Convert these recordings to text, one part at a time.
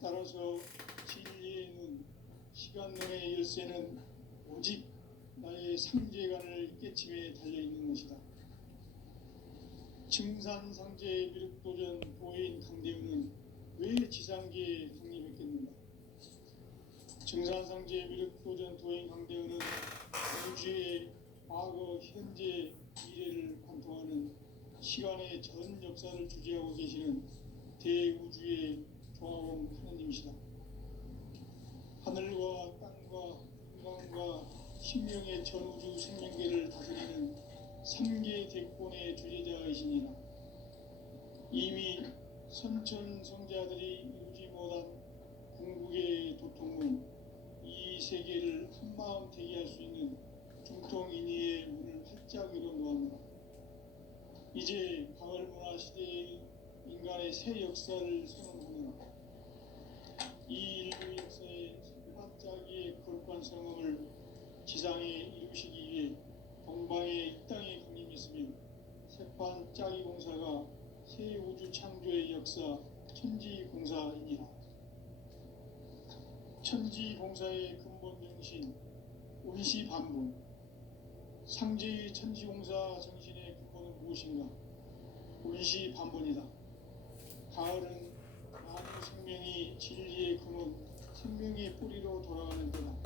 따라서 진리에는 시간론의 열쇠는 오직 나의 상제간을 깨침에 달려있는 것이다. 증산상제의 미륵도전 도인 강대우는 왜 지상계에 강림했겠는가? 증산상제의 미륵도전 도인 강대우는 우주의 과거, 현재, 미래를 관통하는 시간의 전 역사를 주재하고 계시는 대우주의 조화원 하느님이시다. 하늘과 땅과 인간과 신명의 전우주 생명계를 다스리는 3계 대권의 주재자이시니라. 이미 선천성자들이 이루지 못한 궁극의 도통은 이 세계를 한마음 대기할 수 있는 중통인의의 문을 활짝 열어놓았노라. 이제 가을문화 시대의 인간의 새 역사를 선언하노라. 이 인류 역사의 반짝이의 거룩한 성음을 지상에 이루시기 위해 동방의 이 땅에 강림했으며 세판 짜기 공사가 새 우주 창조의 역사 천지공사이니라. 천지공사의 근본 정신 운시반본. 상제의 천지공사 정신의 근본은 무엇인가? 운시반본이다. 가을은 만유 생명이 진리의 근원, 생명의 뿌리로 돌아가는 때다.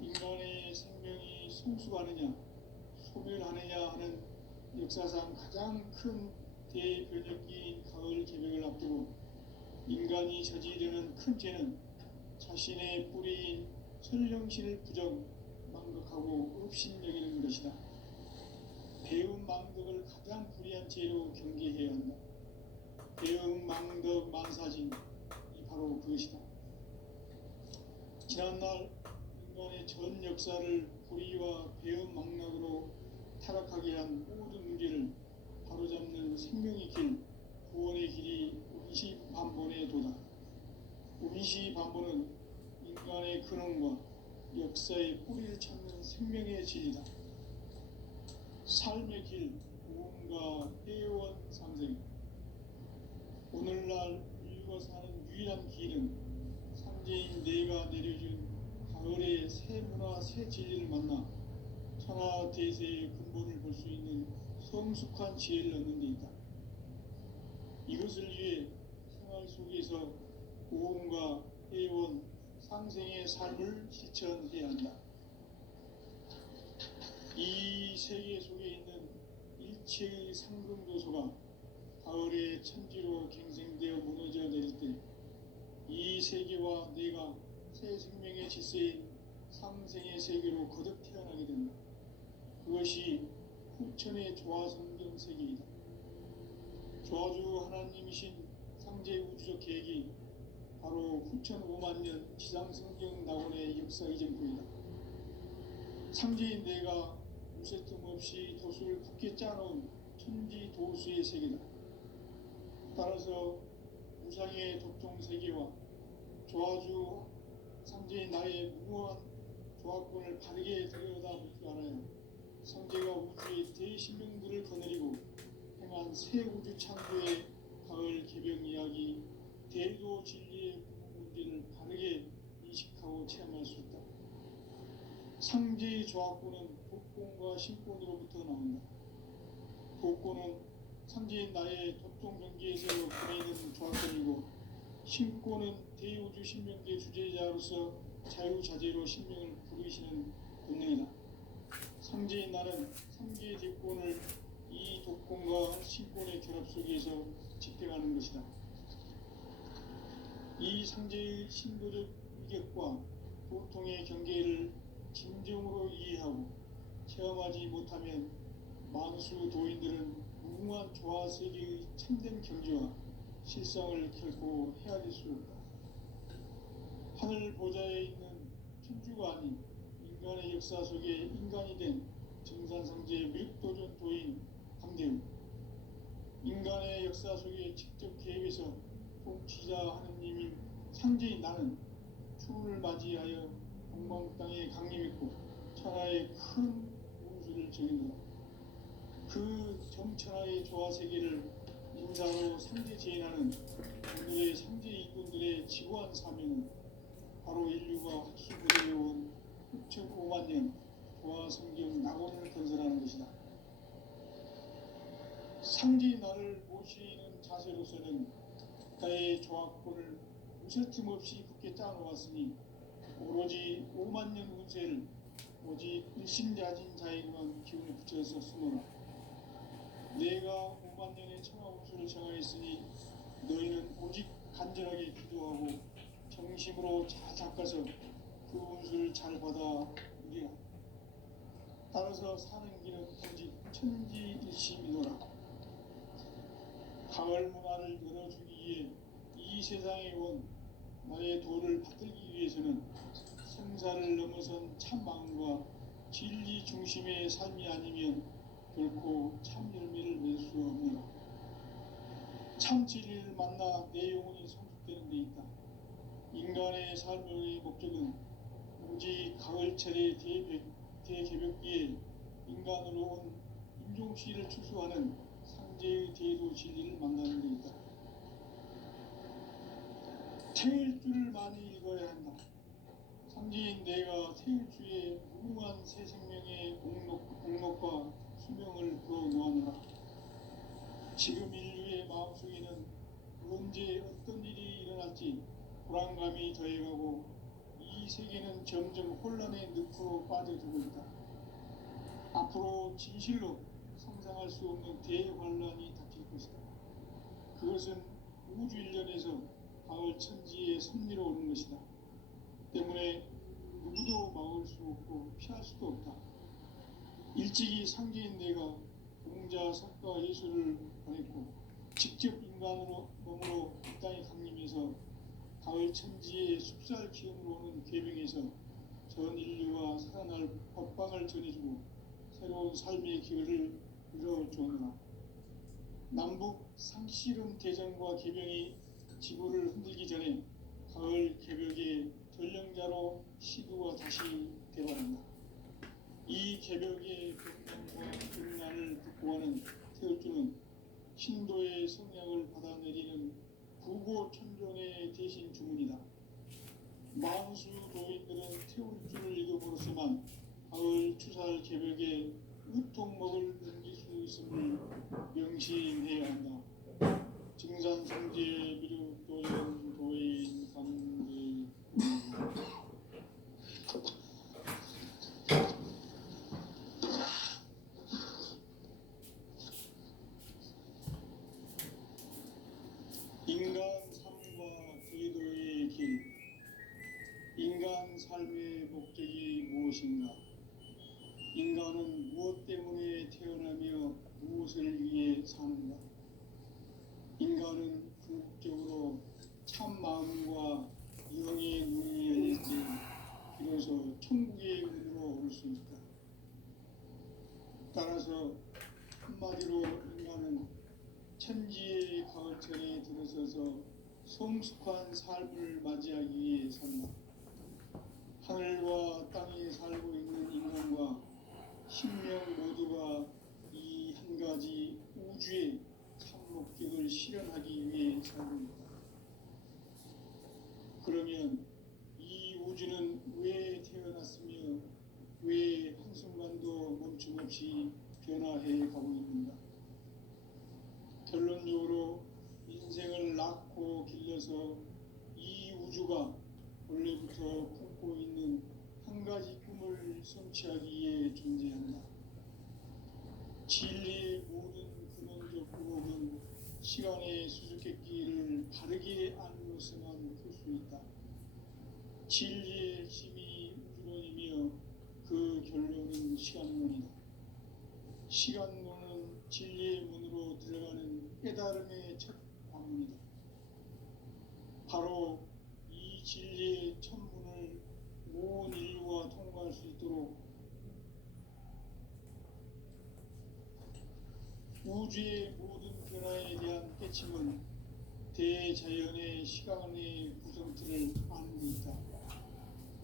인간의 생명이 성숙하느냐, 소멸하느냐 하는 역사상 가장 큰 대변혁기인 가을 개벽을 앞두고 인간이 저지르는 큰 죄는 자신의 뿌리인 설령신을 망각하고 업신여기는 것이다. 배움 망덕을 가장 불의한 죄로 경계해야 한다. 배움 망덕 만사진이 바로 그것이다. 지난날 인간의 전 역사를 불의와 배움 망락으로 타락하게 한 모든 문제를 바로잡는 생명의 길, 구원의 길이 운시반본의 도다. 운시반본은 인간의 근원과 역사의 뿌리를 찾는 생명의 진리다. 삶의 길, 무언가 해원 상생. 오늘날 인류가 사는 유일한 길은 상제인 내가 내려준 가을의 새 문화, 새 진리를 만나 천하 대세의 근본을 볼 수 있는 성숙한 지혜를 얻는 데 있다. 이것을 위해 생활 속에서 고음과 해원, 상생의 삶을 실천해야 한다. 이 세계 속에 있는 일체의 상승도소가 가을의 천지로 갱생되어 무너져 내릴 때 이 세계와 내가 새 생명의 질서인 상생의 세계로 거듭 태어나게 된다. 그것이 후천의 조화성경 세계이다. 조화주 하나님이신 상제 우주적 계획이 바로 후천 5만 년 지상성경 낙원의 역사 이전부이다. 상제인 내가 무쇠 틈 없이 도수를 굳게 짜놓은 천지 도수의 세계다. 따라서 우상의 도통 세계와 조화주 상제인 나의 무모한 조합권을 바르게 들여다볼 줄 알아야 상제가 우주의 대신명들을 거느리고 행한 새 우주 창조의 가을 개벽 이야기, 대도 진리의 문제를 바르게 인식하고 체험할 수 있다. 상제의 조합권은 복권과 신권으로부터 나온다. 복권은 상제인 나의 도통 경계에서 보내는 조합권이고, 신권은 대우주 신명계 주제자로서 자유자재로 신명을 부르시는 본능이다. 상제인 나는 3계 대권을 이 독권과 신권의 결합 속에서 집행하는 것이다. 이 상제의 신도적 위격과 보통의 경계를 진정으로 이해하고 체험하지 못하면 만수 도인들은 무궁한 조화세계의 참된 경지와 실상을 결코 헤아릴 수 없다. 하늘 보좌에 있는 천주가 아닌 인간의 역사 속에 인간이 된 증산상제의 미륵도전 도인 강대우. 인간의 역사 속에 직접 개입해서 통치자 하느님인 상제인 나는 추운을 맞이하여 동방 땅에 강림했고 천하의 큰 운수를 정했노라. 그 정천하의 조화세계를 인사로 상제 제인하는 오늘의 상제 일꾼들의 지구한 사명은 바로 인류가 학수부대에 온 6,500만 년 부하 성경 낙원을 건설하는 것이다. 상제의 날을 모시는 자세로서는 국가의 조합권을 무쇠틈 없이 굳게 짜놓았으니 오로지 5만 년 운세를 오직 일심자진 자에게만 기운을 붙여서 쓰노라. 내가 5만 년의 천하 운수를 정하였으니 너희는 오직 간절하게 기도하고 정심으로 잘 닦아서 그 운수를 잘 받아 누리라. 따라서 사는 길은 오직 천지일심이노라. 가을 문화를 열어주기 위해 이 세상에 온 나의 도를 받들기 위해서는 생사를 넘어선 참 마음과 진리 중심의 삶이 아니면 결코 참 열매를 맺을 수 없노라. 참 진리를 만나 내 영혼이 성숙되는 데 있다. 인간의 삶의 목적은 오직 가을철의 대개벽기에 인간으로 온 임종시를 추수하는 상제의 대도 진리를 만나는 데 있다. 태일 줄을 많이 읽어야 한다. 상제인 내가 태일주의 무궁한 새 생명의 공력과 수명을 불어놓았노라. 지금 인류의 마음속에는 언제 어떤 일이 일어날지 불안감이 더해가고 이 세계는 점점 혼란의 늪으로 빠져들고 있다. 앞으로 진실로 상상할 수 없는 대환란이 닥칠 것이다. 그것은 우주 일련에서 가을 천지의 섭리로 오는 것이다. 때문에 누구도 막을 수 없고 피할 수도 없다. 일찍이 상제인 내가 공자, 석가, 예수를 보냈고 직접 인간으로 몸으로 이 땅에 강림해서 가을 천지의 숲살 기운으로 오는 계명에서 전 인류와 살아날 법방을 전해주고 새로운 삶의 기회를 이뤄주었노라. 남북 상씨름 대전과 계명이 지구를 흔들기 전에 가을 개벽의 전령자로 시두가 다시 되어간다. 이 개벽의 격동과 등난을 극복하는 태울주는 신도의 성약을 받아내리는 구고천존의 대신 주문이다. 만수 도인들은 태울주를 읽어보았지만 가을 추살 개벽에 으통먹을 넘길 수 있음을 명심해야 한다. 증산성제 미륵 도연 도인 감리 인간 삶과 기도의 길. 인간 삶의 목적이 무엇인가? 인간은 무엇 때문에 태어나며 무엇을 위해 사는가? 인간은 궁극적으로 참 마음과 영의 눈이 열릴 때 비로소 천국의 문으로 올 수 있다. 따라서 한마디로 인간은 천지의 가을철에 들어서서 성숙한 삶을 맞이하기 위해 산다. 하늘과 땅에 살고 있는 인간과 신명 모두가 이 한 가지 우주의 참 목적을 실현하기 위해 살고 있다. 그러면 이 우주는 왜 태어났으며 왜 한순간도 멈춤없이 변화해 가고 있는가? 결론적으로 인생을 낳고 길러서 이 우주가 원래부터 품고 있는 한 가지 꿈을 성취하기 위해 존재한다. 진리의 모든 근원적 구멍은 시간의 수수께끼를 바르게 알므로서만 풀 수 있다. 진리의 핵심이 우주론이며 그 결론은 시간론이다. 시간론은 진리의 문으로 들어가는 깨달음의 첫 방문이다. 바로 이 진리의 천문을 온 인류가 통과할 수 있도록 우주의 모든 변화에 대한 깨침은 대자연의 시간의 구성틀을 아는 데 있다.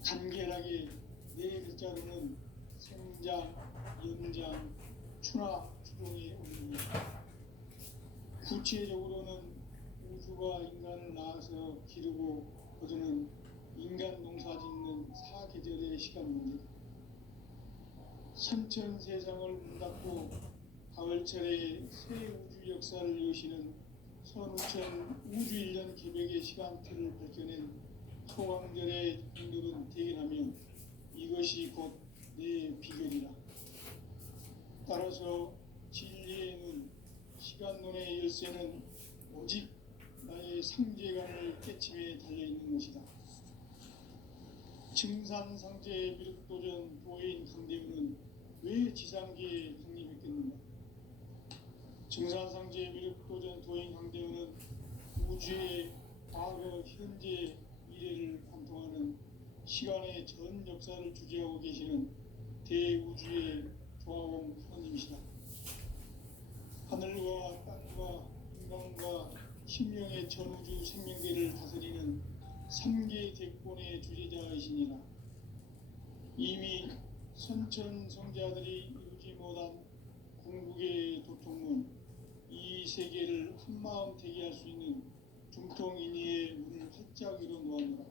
간결하게 네 글자로는 생장, 연장, 추나, 추동이 오는 것. 구체적으로는 우주가 인간을 낳아서 기르고 거두는 인간 농사 짓는 사계절의 시간 문제, 선천 세상을 문 닫고 가을철에 새 우주 역사를 여시는 선우천 우주일년 개벽의 시간틀을 밝혀낸 소강들의 공덕은 대견하며 이것이 곧 내 비결이라. 따라서 진리의 눈, 시간론의 열쇠는 오직 나의 상제관을 깨침에 달려있는 것이다. 증산상제 미륵도전 도인 강대우는 왜 지상계에 강림했겠는가? 증산상제 미륵도전 도인 강대우는 우주의 과거, 현재, 미래를 관통하는 시간의 전 역사를 주재하고 계시는 대우주의 조화공 하나님이시다. 하늘과 땅과 인간과 신명의 전우주 생명계를 다스리는 3계 대권의 주제자이시니라. 이미 선천성자들이 이루지 못한 궁극의 도통문, 이 세계를 한마음 되게 할 수 있는 중통인의의 문을 활짝 열어 놓았노라.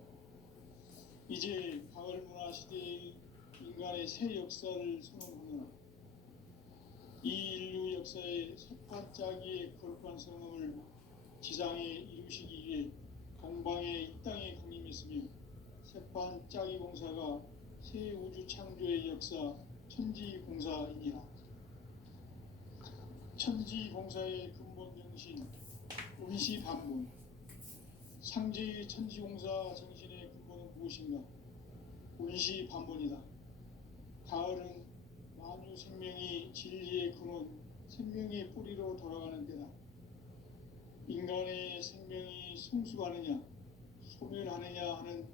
이제 가을 문화 시대의 인간의 새 역사를 선언하노라. 이 인류 역사의 첫 반짝이의 거룩한 성함을 지상에 이루시기 위해 동방의 이 땅에 강림했으며 새반짝이 공사가 새 우주 창조의 역사 천지공사이니라. 천지공사의 근본 정신 운시반본. 상제의 천지공사 정신의 근본은 무엇인가? 운시반본이다. 가을은 만유 생명이 진리의 근원, 생명의 뿌리로 돌아가는 때다. 인간의 생명이 성숙하느냐, 소멸하느냐 하는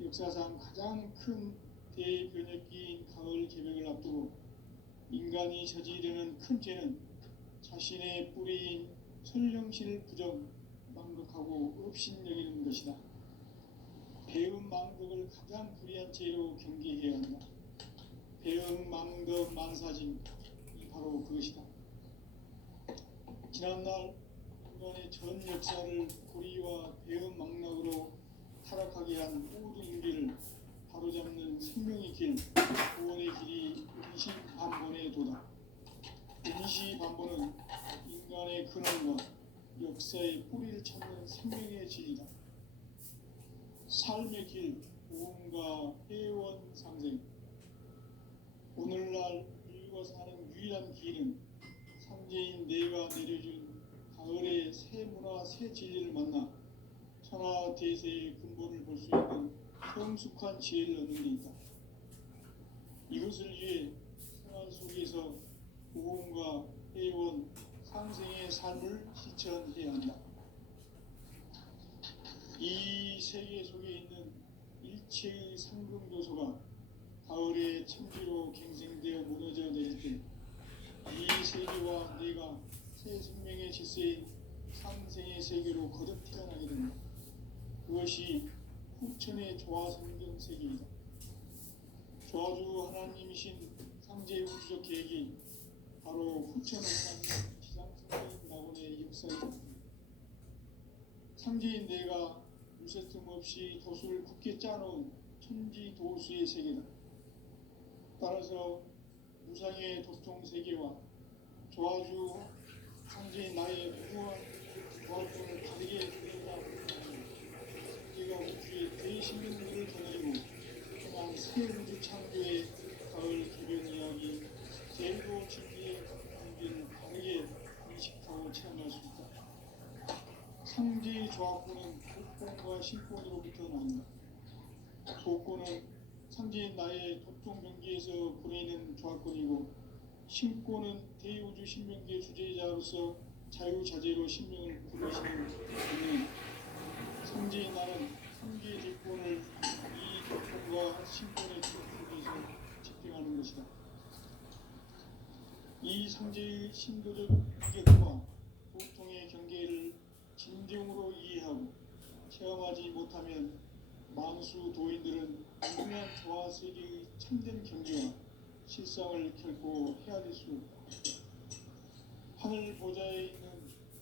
역사상 가장 큰 대변혁기인 가을 개벽을 앞두고 인간이 저지르는 큰 죄는 자신의 뿌리인 설령신을 부정, 망극하고 업신여기는 것이다. 배음 망덕을 가장 불의한 죄로 경계해야 한다. 배음 망덕 만사진, 이 바로 그것이다. 지난날 인간의 전 역사를 불의와 배음 망락으로 타락하게 한 모든 인류를 바로잡는 생명의 길, 구원의 길이 운시반본의 도다. 운시반본은 인간의 근원과 역사의 뿌리를 찾는 생명의 진리다. 삶의 길, 보험과 회원 상생. 오늘날 인류가 사는 유일한 길은 상제인 내가 내려준 가을의 새 문화, 새 진리를 만나 천하 대세의 근본을 볼 수 있는 성숙한 지혜를 얻는 데 있다. 이것을 위해 생활 속에서 보험과 회원, 상생의 삶을 실천해야 한다. 이 세계 속에 있는 일체의 상금교소가 가을의 천지로 갱생되어 무너져 내릴 때 이 세계와 내가 새 생명의 질서인 상생의 세계로 거듭 태어나게 된다. 그것이 후천의 조화성경 세계이다. 조화주 하나님이신 상제 우주적 계획이 바로 후천의 하나님 지상성경 낙원의 역사이다. 상제인 내가 무쇠틈 없이 도수를 굳게 짜놓은 천지 도수의 세계다. 따라서 무상의 도통 세계와 조화주 상제인 나의 무한 조화권을 다르게 그려다 상제가 우주의 대신명들을 전해주고 또한 새 우주 창조의 가을 개변 이야기, 제일도 진리의 관계를 다르게 인식하고 체험할 수 있다. 상제의 조화권은 복권과 신권으로부터 나온다. 복권은 상제인 나의 도통 경계에서 보내는 조화권이고, 신권은 대우주 신명계 주제자로서 자유자재로 신명을 부르시는 분이 상제인 나는 상계 대권을 이 도통과 신권의 축복에서 집행하는 것이다. 이 상제의 신도적 인격과 도통의 경계를 진정으로 이해하고 체험하지 못하면 만수 도인들은 유명한 조화 세계의 참된 경계와 실상을 결코 헤아릴 수 없다. 하늘 보좌에 있는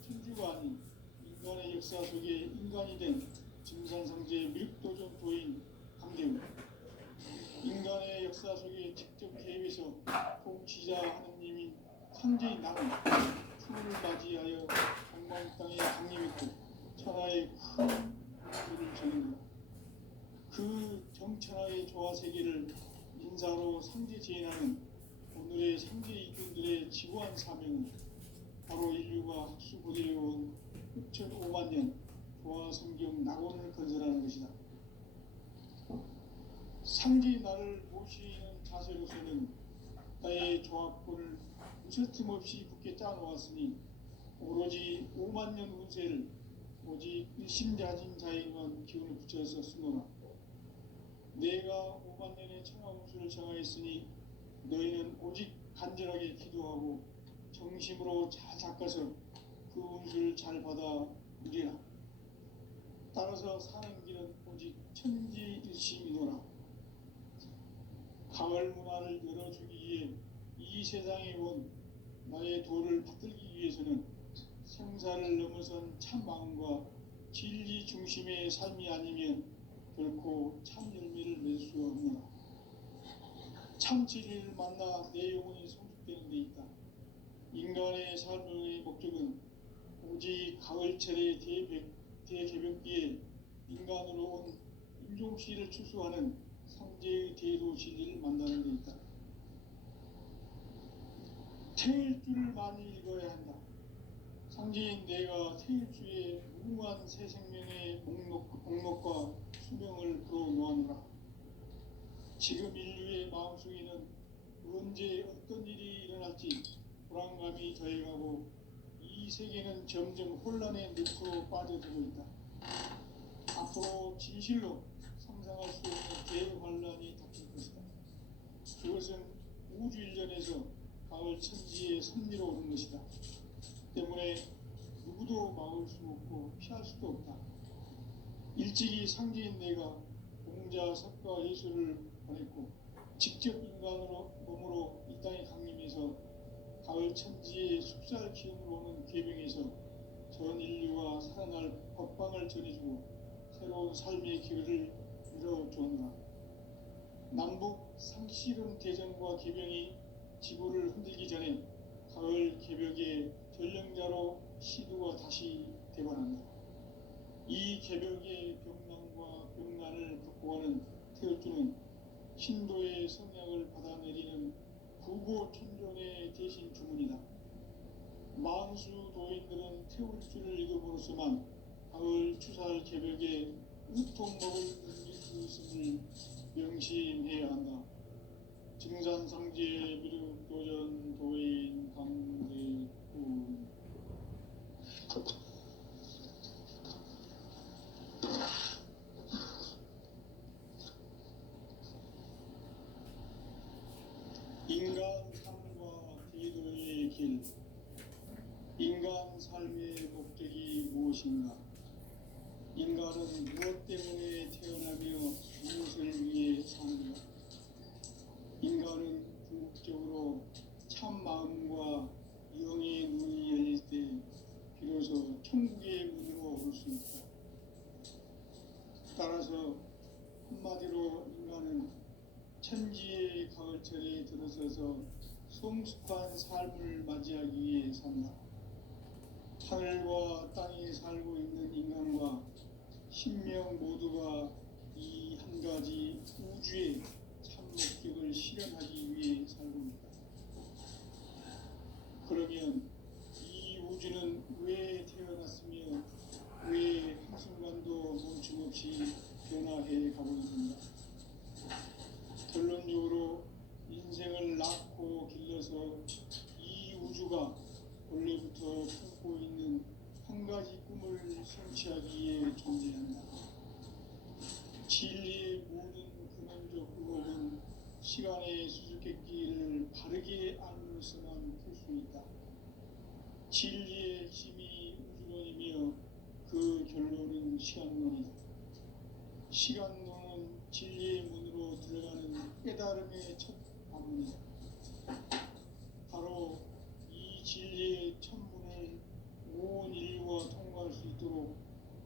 천주가 아닌 인간의 역사 속에 인간이 된 증산상제의 밀도전 도인 강대우, 인간의 역사 속에 직접 개입해서 통치자 하느님인 상제인 나는 추후를 맞이하여 동방 땅에 강림했고 천하의 큰 문제를 전한다. 그 정천하의 조화 세계를 인사로 상제 재현하는 오늘의 상제 이군들의 지구한 사명은 바로 인류가 학수고대해온 6,500만 년 조화 성경 낙원을 건설하는 것이다. 상제의 나를 모시는 자세로서는 나의 조합권을 무쇠틈 없이 굳게 짜놓았으니 오로지 5만 년 운세를 오직 일심자진 자에게만 기운을 붙여서 쓰노라. 내가 5만 년의 청하 운수를 정하였으니 너희는 오직 간절하게 기도하고 정심으로 잘 닦아서 그 운수를 잘 받아 누리라. 따라서 사는 길은 오직 천지일심이노라. 가을 문화를 열어주기 위해 이 세상에 온 나의 도를 받들기 위해서는 생사를 넘어선 참 마음과 진리 중심의 삶이 아니면 결코 참 열매를 맺을 수 없노라. 참 진리를 만나 내 영혼이 성숙되는 데 있다. 인간의 삶의 목적은 오직 가을철의 대개벽기에 인간으로 온 인종시를 추수하는 상제의 대도 진리를 만나는 데 있다. 태일주를 많이 읽어야 한다. 상제인 내가 태일주의 무궁한 새 생명의 목록과 수명을 불어놓아노라. 지금 인류의 마음속에는 언제 어떤 일이 일어날지 불안감이 더해가고 이 세계는 점점 혼란의 늪으로 빠져들고 있다. 앞으로 진실로 상상할 수 없는 대환란이 닥칠 것이다. 그것은 우주 일전에서 가을 천지의 섭리로 오는 것이다. 때문에 누구도 막을 수 없고 피할 수도 없다. 일찍이 상제인 내가 공자, 석가, 예수를 보냈고 직접 인간으로 몸으로 이 땅에 강림해서 가을 천지의 숙살 기운으로 오는 계명에서 전 인류가 살아날 법방을 전해주고 새로운 삶의 기회를 열어주었노라. 남북 상실은 대전과 개병이 지구를 흔들기 전에 가을 개벽의 전령자로 시두가 다시 되관한다. 이 개벽의 병난과 병난을 극복하는 태울주는 신도의 성약을 받아내리는 구고천존의 대신 주문이다. 만수 도인들은 태울주를 읽어보로서만 가을 추살 개벽에 우통먹을 것을 명심해야 한다. 증산상제 미륵도전 도인 강대우. 인간 삶과 대도의 길. 인간 삶의 목적이 무엇인가? 인간은 무엇 때문에 태어나며 무엇을 위해 사는가? 인간은 궁극적으로 참 마음과 영의 눈이 열릴 때 비로소 천국의 문으로 오를 수 있다. 따라서 한마디로 인간은 천지의 가을철에 들어서서 성숙한 삶을 맞이하기 위해 산다. 하늘과 땅에 살고 있는 인간과 신명 모두가 이 한 가지 우주의 참 목적을 실현하기 위해 살고 있다. 그러면 이 우주는 왜 태어났으며 왜 한순간도 멈춤없이 변화해 가고 있는가? 결론적으로 인생을 낳고 길러서 이 우주가 원래부터 품고 있는 한 가지 꿈을 성취하기에 존재한다. 진리의 모든 근원적 의혹은 시간의 수수께끼를 바르게 알므로서만 풀 수 있다. 진리의 핵심이 우주론이며 그 결론은 시간론이다. 시간론은 진리의 문으로 들어가는 깨달음의 첫 방문이다. 바로 이 진리의 첫 문을 온 인류가 통과할 수 있도록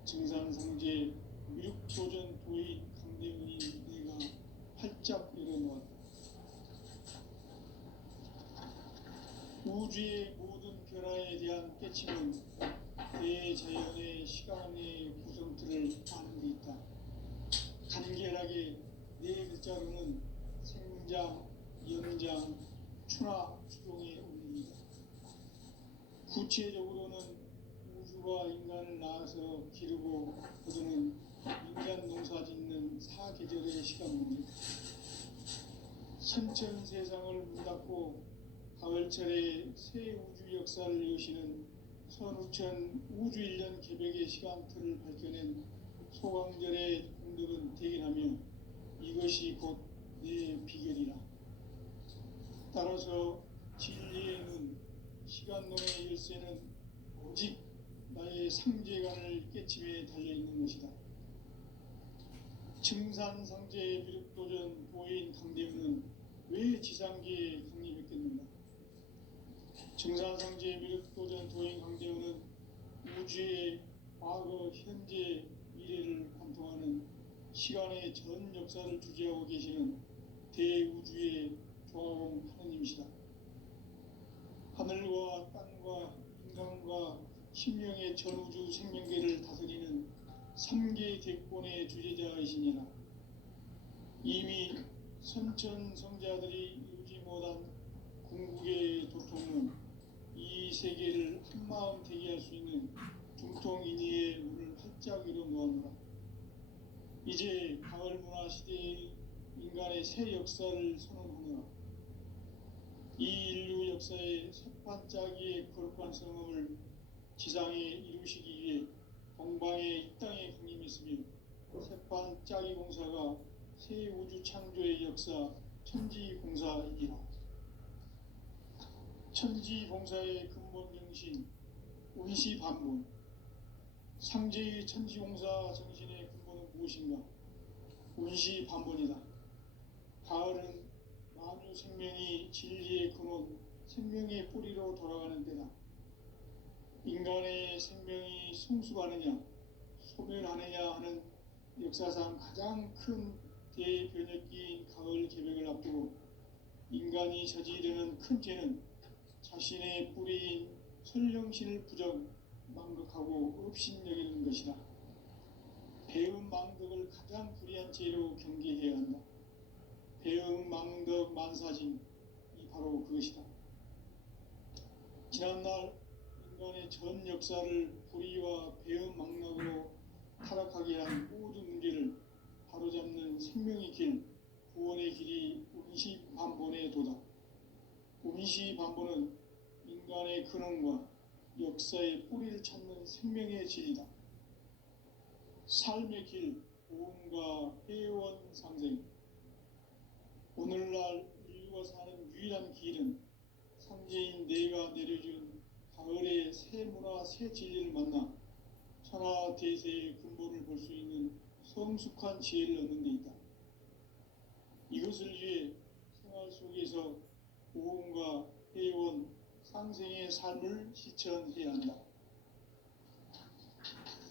증산상제 미륵도전 도인 강대훈이 내가 활짝 열어놓았다. 우주의 모든 변화에 대한 깨침은 대자연의 시간의 구성틀을 아는 데 있다. 간결하게 네 글자로는 생장, 연장, 추나 추동의 원리이다. 구체적으로는 우주가 인간을 낳아서 기르고 거두는 인간 농사 짓는 사계절의 시간 문제다. 선천 세상을 문 닫고 가을철에 새 우주 역사를 여시는 선우천 우주 1년 개벽의 시간틀을 밝혀낸 소강절의 공덕은 대견하며 이것이 곧 내 비결이라. 따라서 진리의 눈, 시간론의 열쇠는 오직 나의 상제관을 깨침에 달려있는 것이다. 증산상제의 미륵도전 도인 강대훈은 왜 지상계에 강림했겠는가? 증산상제의 미륵도전 도인 강대훈은 우주의 과거, 현재, 미래를 관통하는 시간의 전 역사를 주재하고 계시는 대우주의 조화공 하느님이시다. 하늘과 땅과 인간과 신명의 전우주 생명계를 다스리는 3개 대권의 주제자이시니라. 이미 선천성자들이 이루지 못한 궁극의 도통은 이 세계를 한마음 되게 할 수 있는 중통인의의 문을 활짝 열어놓았노라. 이제 가을 문화 시대의 인간의 새 역사를 선언하노라. 이 인류 역사의 새반짝이의 거룩한 성음을 지상에 이루시기 위해 동방의 이 땅에 강림했으며 새반짝이 공사가 새 우주 창조의 역사 천지공사이라. 천지공사의 근본 정신 운시반본. 상제의 천지공사 정신의 근본은 무엇인가? 운시반본이다. 가을은 만유 생명이 진리의 근원, 생명의 뿌리로 돌아가는 때다. 인간의 생명이 성숙하느냐, 소멸하느냐 하는 역사상 가장 큰 대변혁기인 가을 개벽을 앞두고 인간이 저지르는 큰 죄는 자신의 뿌리인 설령신을 부정, 망극하고 업신여기는 것이다. 배음 망덕을 가장 불의한 죄로 경계해야 한다. 배음 망덕 만사진이 바로 그것이다. 지난날 인간의 전 역사를 불의와 배음 망락으로 타락하게 한 모든 문제를 바로잡는 생명의 길, 구원의 길이 운시반본의 도다. 운시반본은 인간의 근원과 역사의 뿌리를 찾는 생명의 진리다. 삶의 길, 보험과 회원 상생. 오늘날 인류가 사는 유일한 길은 상제인 내가 내려준 가을의 새 문화, 새 진리를 만나 천하 대세의 근본을 볼 수 있는 성숙한 지혜를 얻는 데 있다. 이것을 위해 생활 속에서 보험과 회원, 상생의 삶을 실천해야 한다.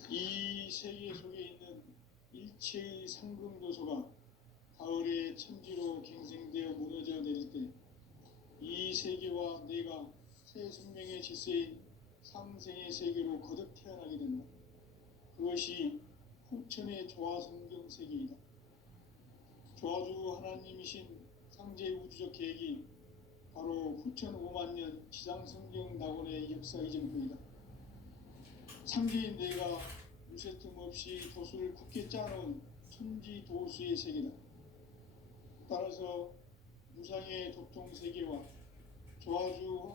이 세계 속에 있는 일체의 상승도소가 가을의 천지로 갱생되어 무너져 내릴 때 이 세계와 내가 새 생명의 질서인 상생의 세계로 거듭 태어나게 된다. 그것이 후천의 조화성경 세계이다. 조화주 하나님이신 상제 우주적 계획이 바로 후천 5만 년 지상성경 낙원의 역사 이전부이다. 상제인 내가 유세 틈 없이 도수를 굳게 짜놓은 천지 도수의 세계다. 따라서 무상의 독종 세계와 조화주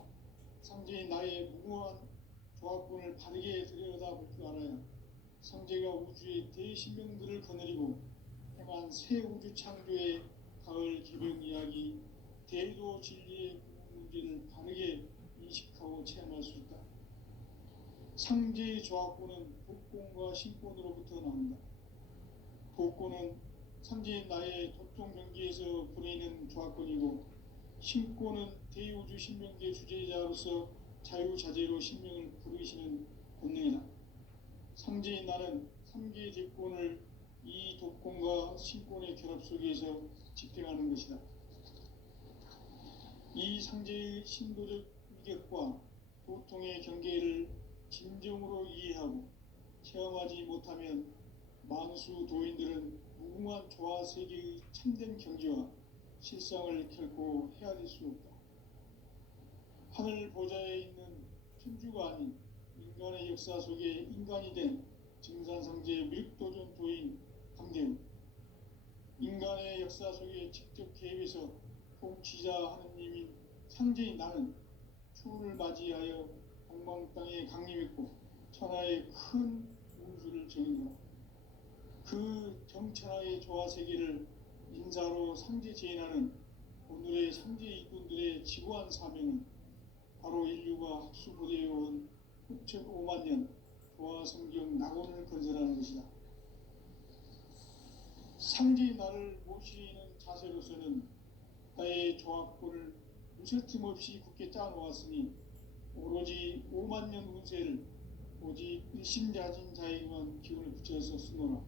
상제인 나의 무모한 조합군을 바르게 들여다볼 줄 알아야 상제가 우주의 대신명들을 거느리고 행한 새 우주 창조의 가을 개벽 이야기, 대도 진리의 문제를 바르게 인식하고 체험할 수 있다. 상제의 조합군은 복권과 신권으로부터 나온다. 복권은 상제인 나의 도통 경계에서 보내는 조합권이고, 신권은 대우주 신명계 주제자로서 자유자재로 신명을 부르시는 본능이다. 상제인 나는 3개 제권을 이 독권과 신권의 결합 속에서 집행하는 것이다. 이 상제의 신도적 위격과 도통의 경계를 진정으로 이해하고 체험하지 못하면 만수 도인들은 무궁한 조화 세계의 참된 경지와 실상을 결코 헤아릴 수 없다. 하늘 보좌에 있는 천주가 아닌 인간의 역사 속에 인간이 된 증산상제 밀도전 도인 강대우, 인간의 역사 속에 직접 개입해서 통치자 하느님인 상제인 나는 추운을 맞이하여 동방 땅에 강림했고 천하의 큰 운수를 정인노라. 그 정천하의 조화 세계를 인사로 상제 제인하는 오늘의 상제 일꾼들의 지구한 사명은 바로 인류가 학수고대해온 6,500만 년 조화 성경 낙원을 건설하는 것이다. 상제의 나를 모시는 자세로서는 나의 조합권을 무쇠틈 없이 굳게 짜놓았으니 오로지 5만 년 운세를 오직 일심자진 자에게만 기운을 붙여서 쓰노라.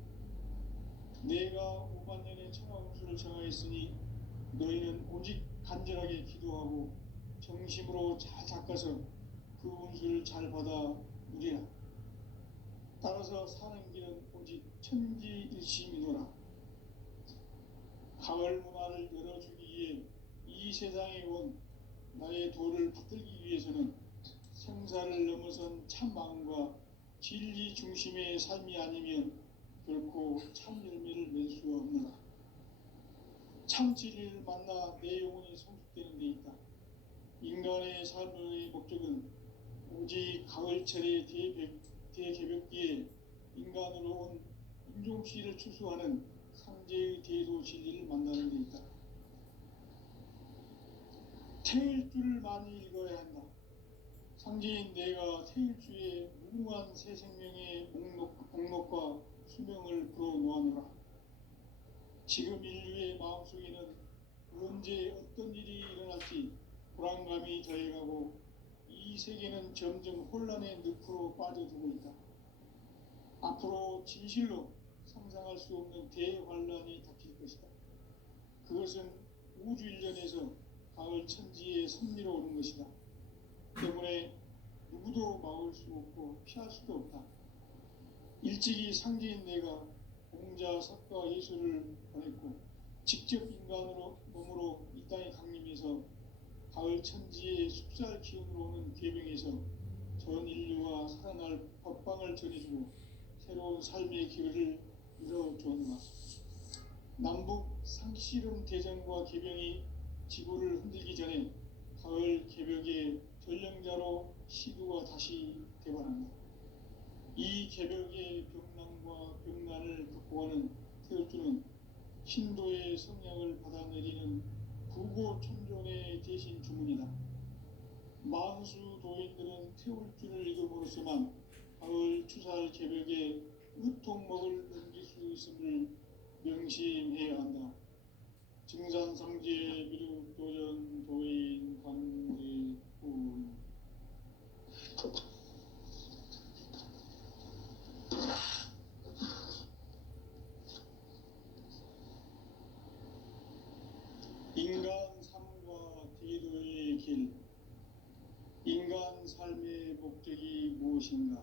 내가 5만 년의 천하 운수를 정하였으니 너희는 오직 간절하게 기도하고 정심으로 잘 닦아서 그 운수를 잘 받아 누리라. 따라서 사는 길은 오직 천지일심이노라. 가을 문화를 열어주기 위해 이 세상에 온 나의 도를 받들기 위해서는 생사를 넘어선 참 마음과 진리 중심의 삶이 아니면 결코 참 열매를 맺을 수 없노라. 참 진리를 만나 내 영혼이 성숙되는 데 있다. 인간의 삶의 목적은 오직 가을철의 대개벽기에 인간으로 온 인종씨를 추수하는 상제의 대도 진리를 만나는 데 있다. 태일주를 많이 읽어야 한다. 상제인 내가 태일주의 무궁한 새 생명의 목록과 수명을 풀어놓아노라. 지금 인류의 마음속에는 언제 어떤 일이 일어날지 불안감이 더해가고 이 세계는 점점 혼란의 늪으로 빠져들고 있다. 앞으로 진실로 상상할 수 없는 대환란이 닥칠 것이다. 그것은 우주 일련에서 가을 천지의 섭리로 오는 것이다. 때문에 누구도 막을 수 없고 피할 수도 없다. 일찍이 상제인 내가 공자, 석가, 예수를 보냈고 직접 인간으로 몸으로 이 땅에 강림해서 가을 천지의 숲살 기운으로 오는 계명에서 전 인류와 살아날 법방을 전해주고 새로운 삶의 기회를 이뤄주었노라. 남북 상씨름 대전과 개병이 지구를 흔들기 전에 가을 개벽의 전령자로 시두가 다시 대발한다. 이 개벽의 병난과 병난을 극복하는 태울주는 신도의 성향을 받아내리는 구고천존의 대신 주문이다. 만수 도인들은 태울주를 읽음으로써만 가을 추살 개벽에 으통먹을 넘길 수 있음을 명심해야 한다. 증산상제 미륵도전 도인 강제훈. 인간 삶과 대도의 길. 인간 삶의 목적이 무엇인가?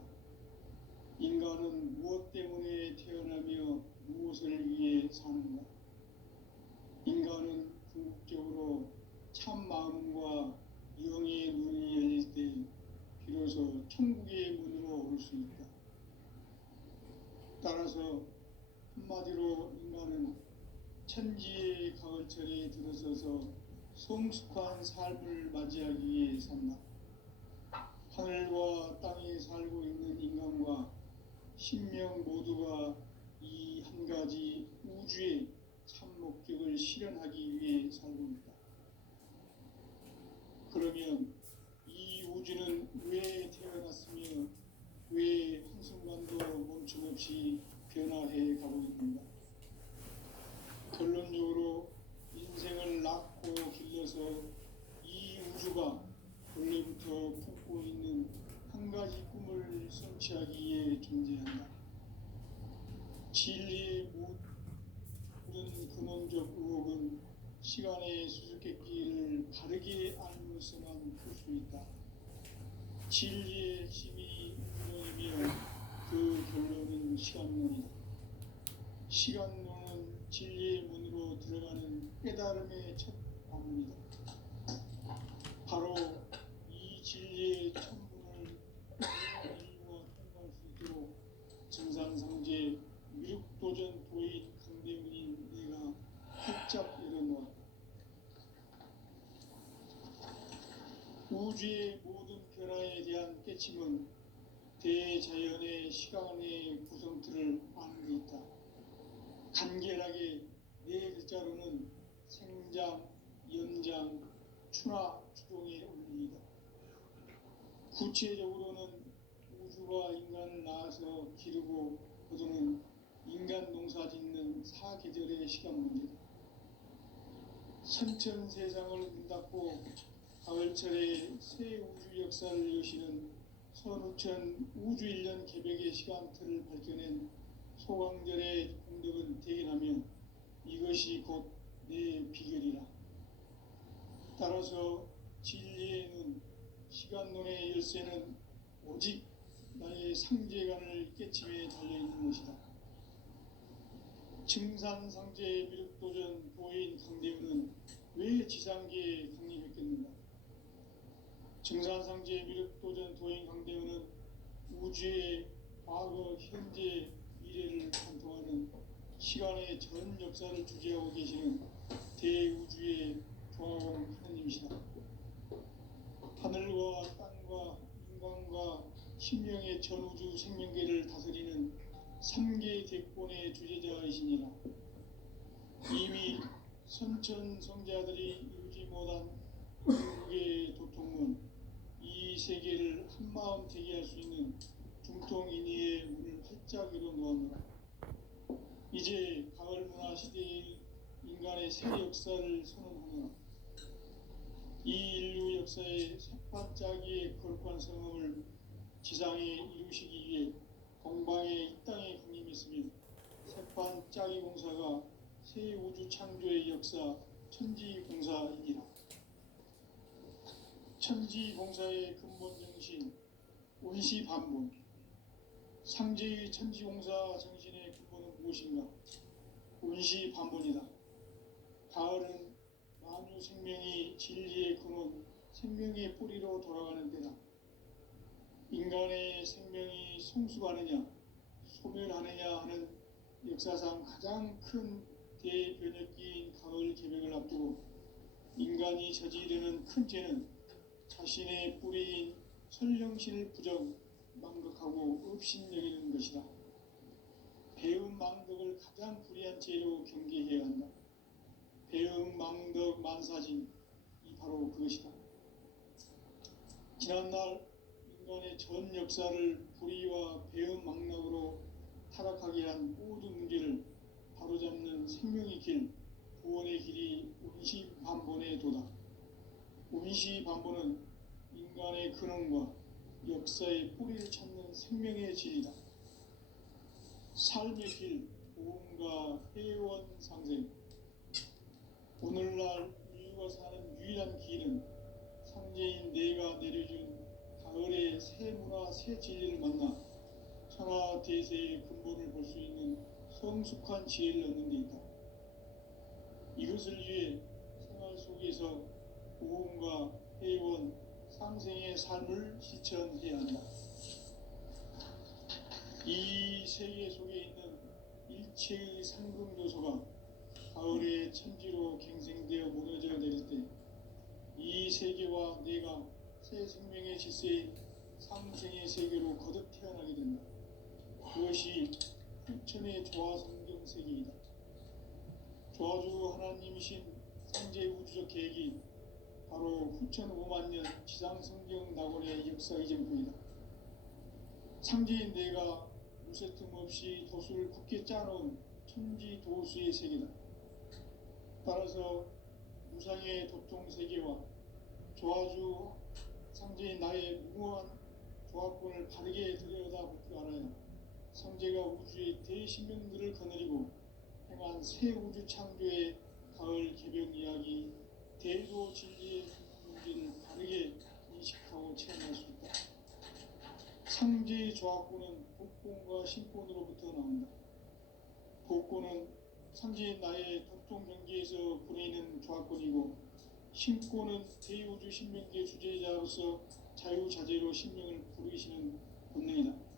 인간은 무엇 때문에 태어나며 무엇을 위해 사는가? 인간은 궁극적으로 참 마음과 영의 눈이 열릴 때 비로소 천국의 문으로 오를 수 있다. 따라서 한마디로 인간은 천지의 가을철에 들어서서 성숙한 삶을 맞이하기 위해 산다. 하늘과 땅에 살고 있는 인간과 신명 모두가 이 한 가지 우주의 참 목적을 실현하기 위해 살고 있다. 그러면 이 우주는 왜 태어났으며 왜 한순간도 멈춤없이 변화해 가고 있는가? 결론적으로 인생을 낳고 길러서 이 우주가 원래부터 품고 있는 한 가지 꿈을 성취하기 위해 존재한다. 진리의 모든 근원적 의혹은 시간의 수수께끼를 바르게 알므로서만 풀 수 있다. 진리의 핵심이 근원이며 그 결론은 시간론이다. 시간론은 진리의 문으로 들어가는 깨달음의 첫 방문이다. 바로 이 진리의 천문을 인류가 통과할 수 있도록 증산상제 미륵도전 도인 강대문인 내가 활짝 열어놓았다. 우주의 모든 변화에 대한 깨침은 대자연의 시간의 구성틀을 아는 데 있다. 간결하게 네 글자로는 생장, 연장, 추나 추동의 원리이다. 구체적으로는 우주가 인간을 낳아서 기르고 거두는 인간 농사 짓는 사계절의 시간 문제다. 선천 세상을 문 닫고 가을철에 새 우주 역사를 여시는 선우천 우주 1년 개백의 시간틀을 밝혀낸 소광절의 공덕은 대견하며 이것이 곧 내 비결이라. 따라서 진리의 눈, 시간론의 열쇠는 오직 나의 상제관을 깨침에 달려있는 것이다. 증산상제 미륵도전 도인 강대훈은 왜 지상계에 강림했겠는가? 증산상제 미륵도전 도인 강대훈은 우주의 과거, 현재, 미래를 관통하는 시간의 전 역사를 주재하고 계시는 대우주의 조화공 하느님이시다. 하늘과 땅과 인간과 신명의 전우주 생명계를 다스리는 3개 대권의 주제자이시니라. 이미 선천성자들이 이루지 못한 한국의 도통문, 이 세계를 한마음 되게 할 수 있는 중통인의의 문을 활짝 열어놓았노라. 이제 가을 문화 시대의 인간의 새 역사를 선언하노라. 이 인류 역사의 새반짝이의 거룩한 성음을 지상에 이루시기 위해 동방의 이 땅에 강림했으며 새반짝이 공사가 새 우주 창조의 역사 천지공사이니라. 천지공사의 근본 정신 온시반본. 상제의 천지공사 정신의 근본은 무엇인가? 온시반본이다. 가을은 만유 생명이 진리의 근원, 생명의 뿌리로 돌아가는 때다. 인간의 생명이 성숙하느냐, 소멸하느냐 하는 역사상 가장 큰 대변혁기인 가을 개백을 앞두고 인간이 저지르는 큰 죄는 자신의 뿌리인 선령신을 부정, 망덕하고 업신여기는 것이다. 배음 망덕을 가장 불의한 죄로 경계해야 한다. 배음 망덕 만사진, 이 바로 그것이다. 지난날 인간의 전 역사를 불의와 배음 망덕으로 타락하게 한 모든 문제를 바로잡는 생명의 길, 구원의 길이 온시반본의 도다. 온시반본은 인간의 근원과 역사의 뿌리를 찾는 생명의 진리다. 삶의 길, 보험과 회원 상생. 오늘날 인류가 사는 유일한 길은 상제인 내가 내려준 가을의 새 문화, 새 진리를 만나 천하 대세의 근본을 볼 수 있는 성숙한 지혜를 얻는 데 있다. 이것을 위해 생활 속에서 보험과 회원, 상생의 삶을 실천해야 한다. 이 세계 속에 있는 일체의 상금요소가 가을의 천지로 갱생되어 무너져 내릴 때 이 세계와 내가 새 생명의 질서인 상생의 세계로 거듭 태어나게 된다. 그것이 후천의 조화성경 세계이다. 조화주 하나님이신 상제 우주적 계획이 바로 후천 5만년 지상성경 낙원의 역사 이전부이다. 상제인 내가 무쇠 틈 없이 도수를 굳게 짜놓은 천지 도수의 세계다. 따라서 무상의 도통 세계와 조화주 상제인 나의 무모한 조합권을 바르게 들여다볼 줄 알아야 성제가 우주의 대신명들을 거느리고 행한 새 우주 창조의 가을 개벽 이야기, 대도 진리의 문제를 바르게 인식하고 체험할 수 있다. 상제의 조합권은 복권과 신권으로부터 나온다. 복권은 상제의 나의 독종 경계에서 불어있는 조합권이고, 신권은 대우주 신명기의 주제자로서 자유자재로 신명을 부르시는 본능이다.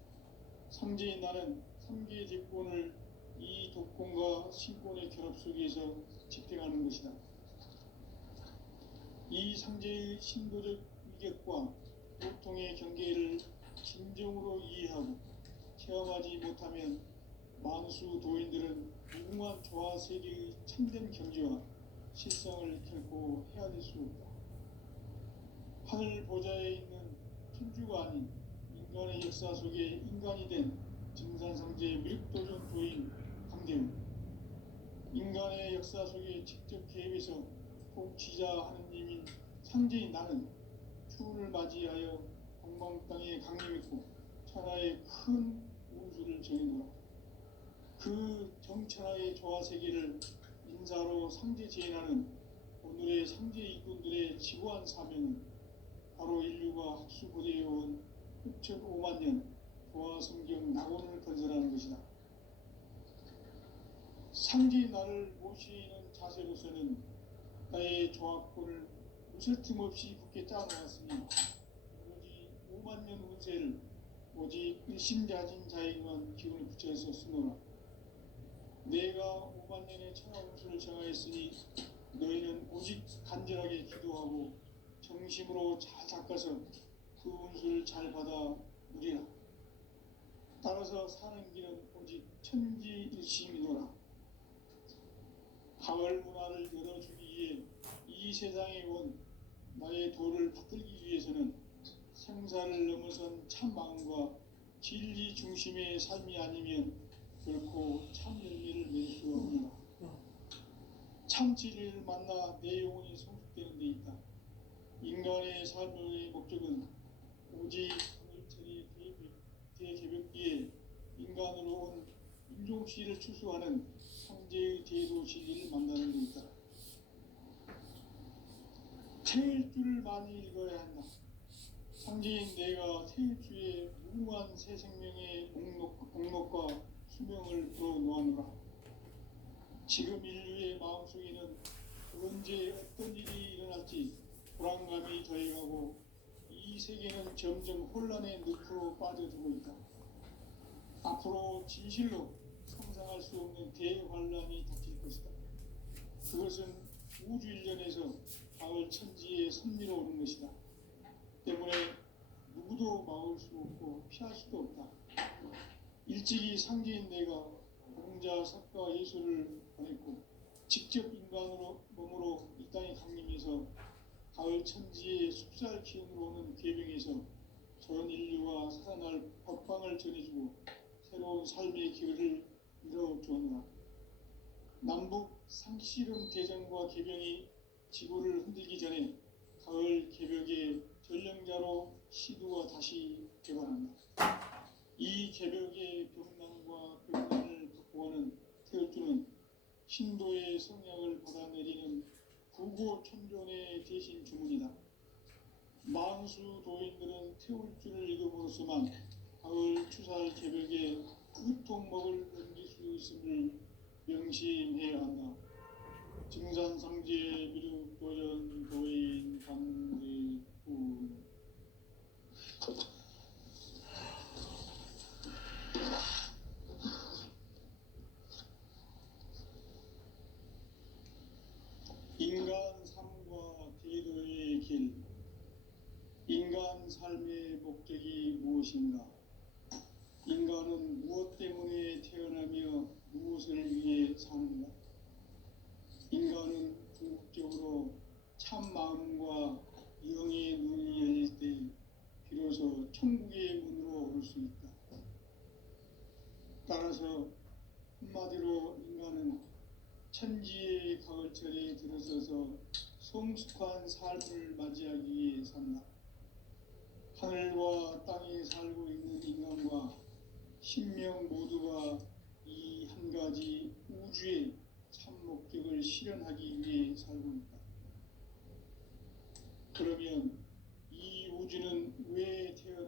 상제의 나는 3개의 뒷권을 이 독권과 신권의 결합 속에서 집행하는 것이다. 이 상제의 신도적 위격과 보통의 경계를 진정으로 이해하고 체험하지 못하면 만수 도인들은 무궁한 조화 세계의 참된 경지와 실성을 결코 헤아릴 수 없다. 하늘 보좌에 있는 천주가 아닌 인간의 역사 속에 인간이 된 증산상제의 무력도전 도인 강대우, 인간의 역사 속에 직접 개입해서 통치자 하느님인 상제인 나는 추운을 맞이하여 동방 땅에 강림했고 천하의 큰 운수를 정해놓아 그 정천하의 조화세계를 인사로 상제 제인하는 오늘의 상제 이군들의 지구한 사명은 바로 인류가 학수고대해온 6,500만 년 조화성경 낙원을 건설하는 것이다. 상제의 나를 모시는 자세로서는 나의 조합권을 무쇠틈 없이 굳게 짜놓았으니 오직 5만 년 운세를 오직 일심자진 자에게만 기운을 붙여서 쓰노라. 내가 5만 년의 천하 운수를 정하였으니 너희는 오직 간절하게 기도하고 정심으로 잘 닦아서 그 운수를 잘 받아 누리라. 따라서 사는 길은 오직 천지일심이노라. 가을 문화를 열어주기 위해 이 세상에 온 나의 도를 받들기 위해서는 생사를 넘어선 참 마음과 진리 중심의 삶이 아니면 결코 참 열매를 맺을 수 없노라. 참 진리를 만나 내 영혼이 성숙되는 데 있다. 인간의 삶의 목적은 오직 가을철이 대개벽기에 인간으로 온 인종시를 추수하는 상제의 대도 진리를 만나는 데 있다. 태일주를 많이 읽어야 한다. 상제인 내가 태일주의 무궁한 새 생명의 목록과 수명을 불어놓아노라. 지금 인류의 마음속에는 언제 어떤 일이 일어날지 불안감이 더해가고 이 세계는 점점 혼란의 늪으로 빠져들고 있다. 앞으로 진실로 상상할 수 없는 대환란이 닥칠 것이다. 그것은 우주 일련에서 가을 천지에 선미로 오는 것이다. 때문에 누구도 막을 수 없고 피할 수도 없다. 일찍이 상제인 내가 공자, 석가, 예술을 보냈고 직접 인간으로 몸으로 이 땅에 강림해서 가을 천지의 숲살 기운으로 오는 괴병에서 전 인류가 살아날 법방을 전해주고 새로운 삶의 기회를 이뤄주었노라. 남북 상씨름 대전과 개병이 지구를 흔들기 전에 가을 개벽의 전령자로 시두가 다시 개관한다. 이 개벽의 벽난과 벽난을 극복하는 태울주는 신도의 성약을 받아내리는 구고천존의 대신 주문이다. 만수 도인들은 태울주를 읽음으로써만 가을 추살 개벽의 끝통목을 넘길 수 있음을 명심해야 한다. 증산상제 미륵도전 도인 강대군. 인간 삶과 대도의 길. 인간 삶의 목적이 무엇인가? 인간은 무엇 때문에 태어나며 무엇을 위해 사는가? 인간은 궁극적으로 참 마음과 영의 눈이 열릴 때 비로소 천국의 문으로 올 수 있다. 따라서 한마디로 인간은 천지의 가을철에 들어서서 성숙한 삶을 맞이하기 위해 산다. 하늘과 땅에 살고 있는 인간과 신명 모두가 이 한 가지 우주의 참 목적을 실현하기 위해 살고 있다. 그러면 이 우주는 왜 태어나